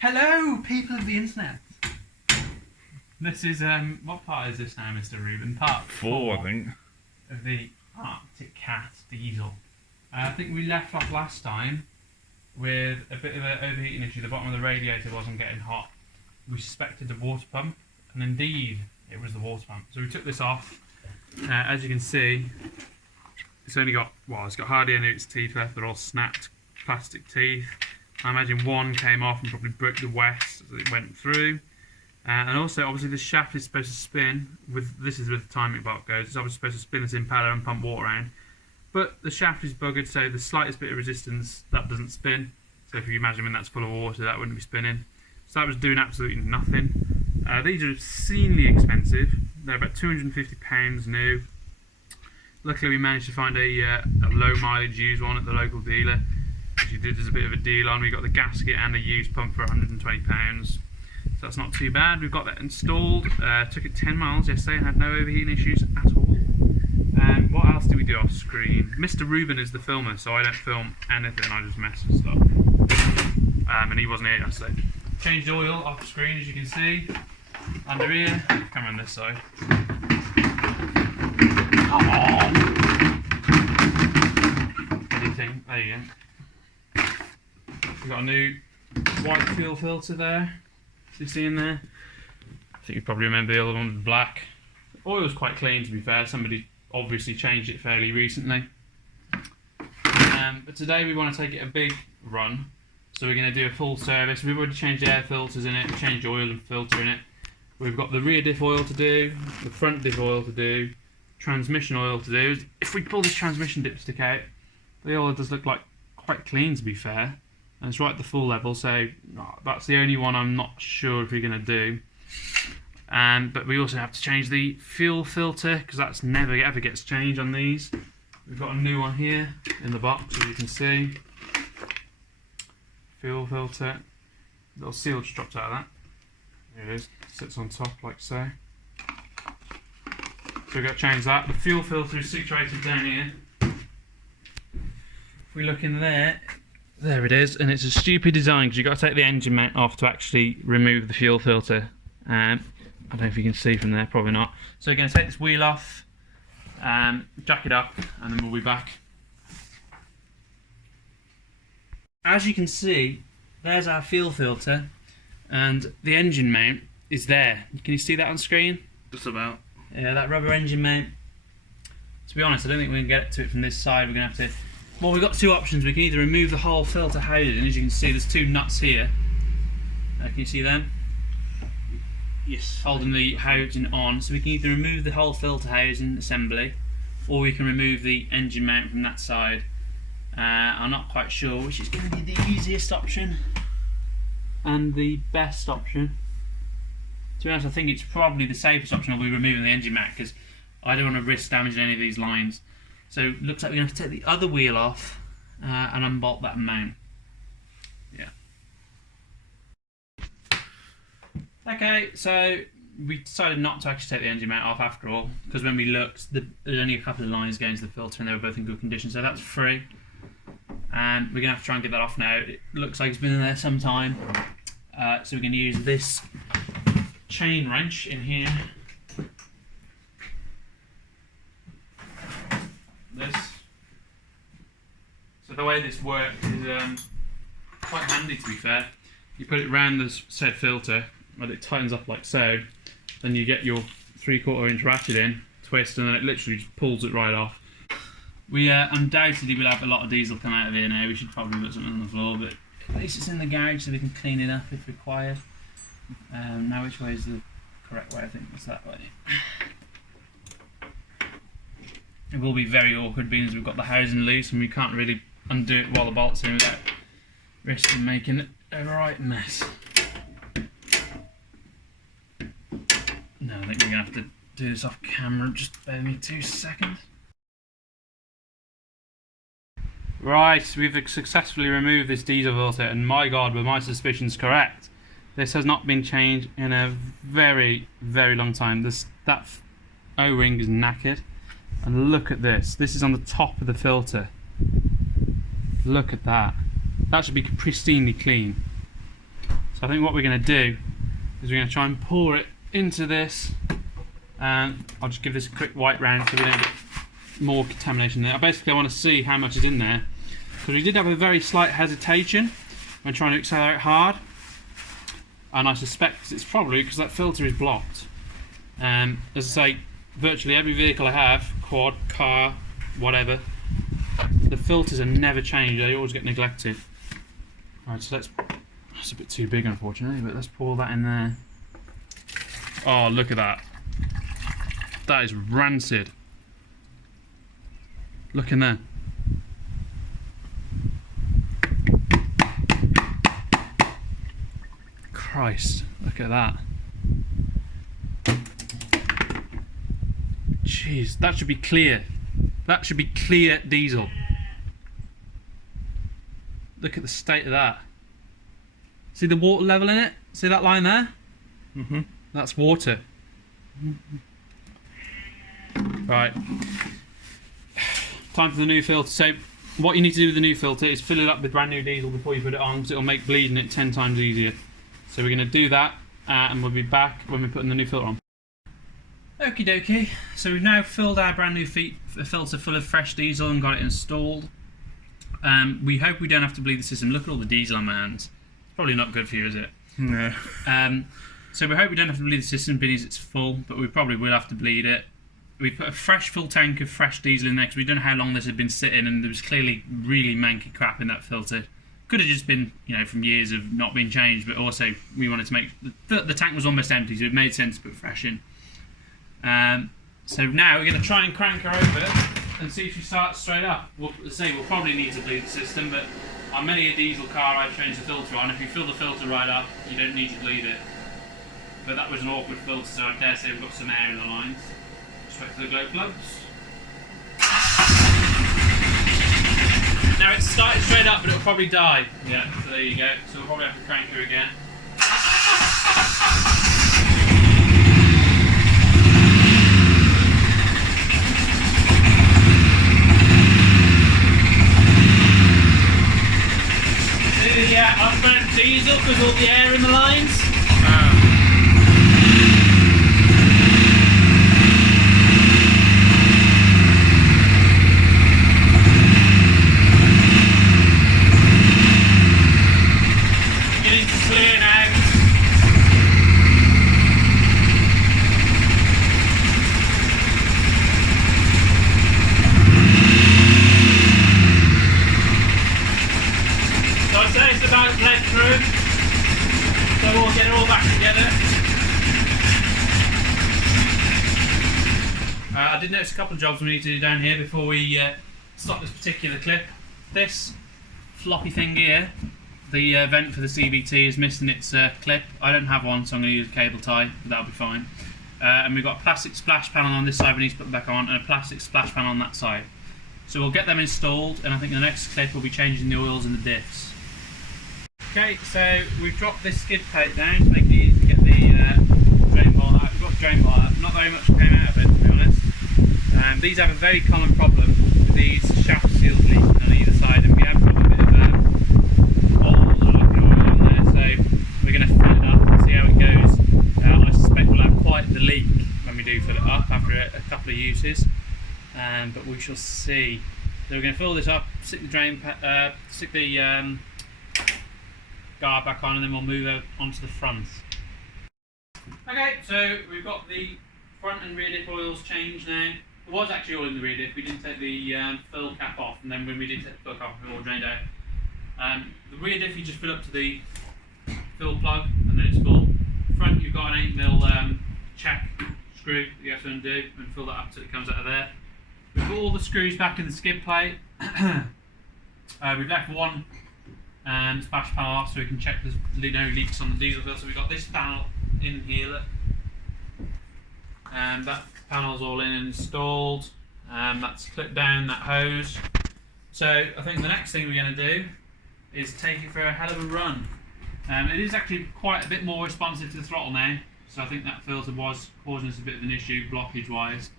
Hello, people of the internet. This is what part is this now, Mr. Rubin? Part 4, I think. Of the Arctic Cat diesel. I think we left off last time with a bit of an overheating issue. The bottom of the radiator wasn't getting hot. We suspected the water pump, and indeed it was the water pump. So we took this off. As you can see, it's only got, well, it's got hardly any of its teeth left. They're all snapped plastic teeth. I imagine one came off and probably broke the west as it went through. And also, obviously, the shaft is supposed to spin. This is where the timing box goes. It's obviously supposed to spin this impeller and pump water around. But the shaft is buggered, so the slightest bit of resistance, that doesn't spin. So if you imagine when that's full of water, that wouldn't be spinning. So that was doing absolutely nothing. These are obscenely expensive. They're about £250 new. Luckily, we managed to find a low mileage used one at the local dealer, which we did as a bit of a deal on. We got the gasket and a used pump for £120. So that's not too bad. We've got that installed. Took it 10 miles yesterday and had no overheating issues at all. And what else do we do off screen? Mr. Rubin is the filmer, so I don't film anything. I just mess with stuff. And he wasn't here yesterday. Changed oil off screen, as you can see. Under here. Come on this side. Come on! Anything? There you go. We've got a new white fuel filter there. You see in there? I think you probably remember the other one was black. The oil was quite clean, to be fair. Somebody obviously changed it fairly recently. But today we want to take it a big run. So we're going to do a full service. We've already changed air filters in it, changed oil and filter in it. We've got the rear diff oil to do, the front diff oil to do, transmission oil to do. If we pull this transmission dipstick out, the oil does look like quite clean, to be fair. And it's right at the full level, so that's the only one I'm not sure if we're going to do. But we also have to change the fuel filter, because that's never ever gets changed on these. We've got a new one here in the box, as you can see. Fuel filter. Little seal just dropped out of that. Here it is. Sits on top like so. So we've got to change that. The fuel filter is situated down here. If we look in there, there it is, and it's a stupid design because you've got to take the engine mount off to actually remove the fuel filter. I don't know if you can see from there, probably not. So we're going to take this wheel off, jack it up, and then we'll be back. As you can see, there's our fuel filter, and the engine mount is there. Can you see that on screen? Just about. Yeah, that rubber engine mount. To be honest, I don't think we can get to it from this side. We're going to have to... Well, we've got two options. We can either remove the whole filter housing. As you can see, there's two nuts here. Can you see them? Yes. Holding the housing on. So we can either remove the whole filter housing assembly, or we can remove the engine mount from that side. I'm not quite sure which is going to be the easiest option and the best option. To be honest, I think it's probably the safest option will be removing the engine mount, because I don't want to risk damaging any of these lines. So it looks like we're going to have to take the other wheel off and unbolt that mount. Yeah. Okay, so we decided not to actually take the engine mount off after all, because when we looked, there's only a couple of lines going to the filter and they were both in good condition, so that's free. And we're going to have to try and get that off now. It looks like it's been in there some time. So we're going to use this chain wrench in here. So the way this works is quite handy, to be fair. You put it around the said filter, and it tightens up like so. Then you get your 3/4 inch ratchet in, twist, and then it literally just pulls it right off. We undoubtedly will have a lot of diesel come out of here now. We should probably put something on the floor, but at least it's in the garage so we can clean it up if required. Now which way is the correct way? I think it's that way. It will be very awkward being as we've got the housing loose and we can't really undo it while the bolt's in without risking making it a right mess. No, I think we're going to have to do this off camera. Just bear me 2 seconds. Right, we've successfully removed this diesel filter, and my god, were my suspicions correct. This has not been changed in a very, very long time. That O-ring is knackered. And look at this. This is on the top of the filter. Look at that. That should be pristinely clean. So I think what we're going to do is we're going to try and pour it into this, and I'll just give this a quick wipe round so we don't get more contamination there. I want to see how much is in there, because we did have a very slight hesitation when trying to accelerate hard, and I suspect it's probably because that filter is blocked. As I say, virtually every vehicle I have, quad, car, whatever, the filters are never changed, they always get neglected. Alright, so that's a bit too big unfortunately, but let's pour that in there. Oh, look at that. That is rancid. Look in there. Christ, look at that. Jeez, that should be clear. That should be clear diesel. Look at the state of that. See the water level in it? See that line there? Mm-hmm. That's water. Right. Time for the new filter. So what you need to do with the new filter is fill it up with brand new diesel before you put it on, because it'll make bleeding it 10 times easier. So we're going to do that, and we'll be back when we're putting the new filter on. Okie dokie, so we've now filled our brand new filter full of fresh diesel and got it installed. We hope we don't have to bleed the system. Look at all the diesel on my hands. It's probably not good for you, is it? No. So we hope we don't have to bleed the system being as it's full, but we probably will have to bleed it. We put a fresh full tank of fresh diesel in there because we don't know how long this had been sitting, and there was clearly really manky crap in that filter. Could have just been, you know, from years of not being changed, but also we wanted to make the tank was almost empty, so it made sense to put fresh in. So now we're going to try and crank her over and see if she starts straight up. We'll probably need to bleed the system, but on many a diesel car I've changed the filter on. If you fill the filter right up, you don't need to bleed it. But that was an awkward filter, so I dare say we've got some air in the lines. Just wait for the glow plugs. Now it's started straight up, but it'll probably die. Yeah, so there you go. So we'll probably have to crank her again. Yeah, unburnt diesel because all the air in the lines. Getting clear now. So I'd say it's about bled through, so we'll get it all back together. I did notice a couple of jobs we need to do down here before we stop this particular clip. This floppy thing here, the vent for the CVT is missing its clip. I don't have one, so I'm going to use a cable tie, but that'll be fine. And we've got a plastic splash panel on this side we need to put back on, and a plastic splash panel on that side. So we'll get them installed, and I think the next clip will be changing the oils and the diffs. Okay, so we've dropped this skid plate down to make it easy to get the drain bar out. We've got the drain bar out, not very much came out of it, to be honest. These have a very common problem with these shaft seals leaking on either side, and we have got a bit of oil on there, so we're going to fill it up and see how it goes. I suspect we'll have quite the leak when we do fill it up after a couple of uses, but we shall see. So we're going to fill this up, stick the guard back on, and then we'll move onto the front. Okay, so we've got the front and rear diff oils changed now. It was actually all in the rear diff. We didn't take the fill cap off, and then when we did take the fill cap off, it all drained out. The rear diff you just fill up to the fill plug, and then it's full. Front you've got an 8mm check screw that you have to undo and fill that up until it comes out of there. We've got all the screws back in the skid plate. We've left one splash panel off so we can check there's no leaks on the diesel filter. So we've got this panel in here, look. That panel's all in and installed. That's clipped down that hose. So I think the next thing we're going to do is take it for a hell of a run. It is actually quite a bit more responsive to the throttle now, so I think that filter was causing us a bit of an issue blockage wise.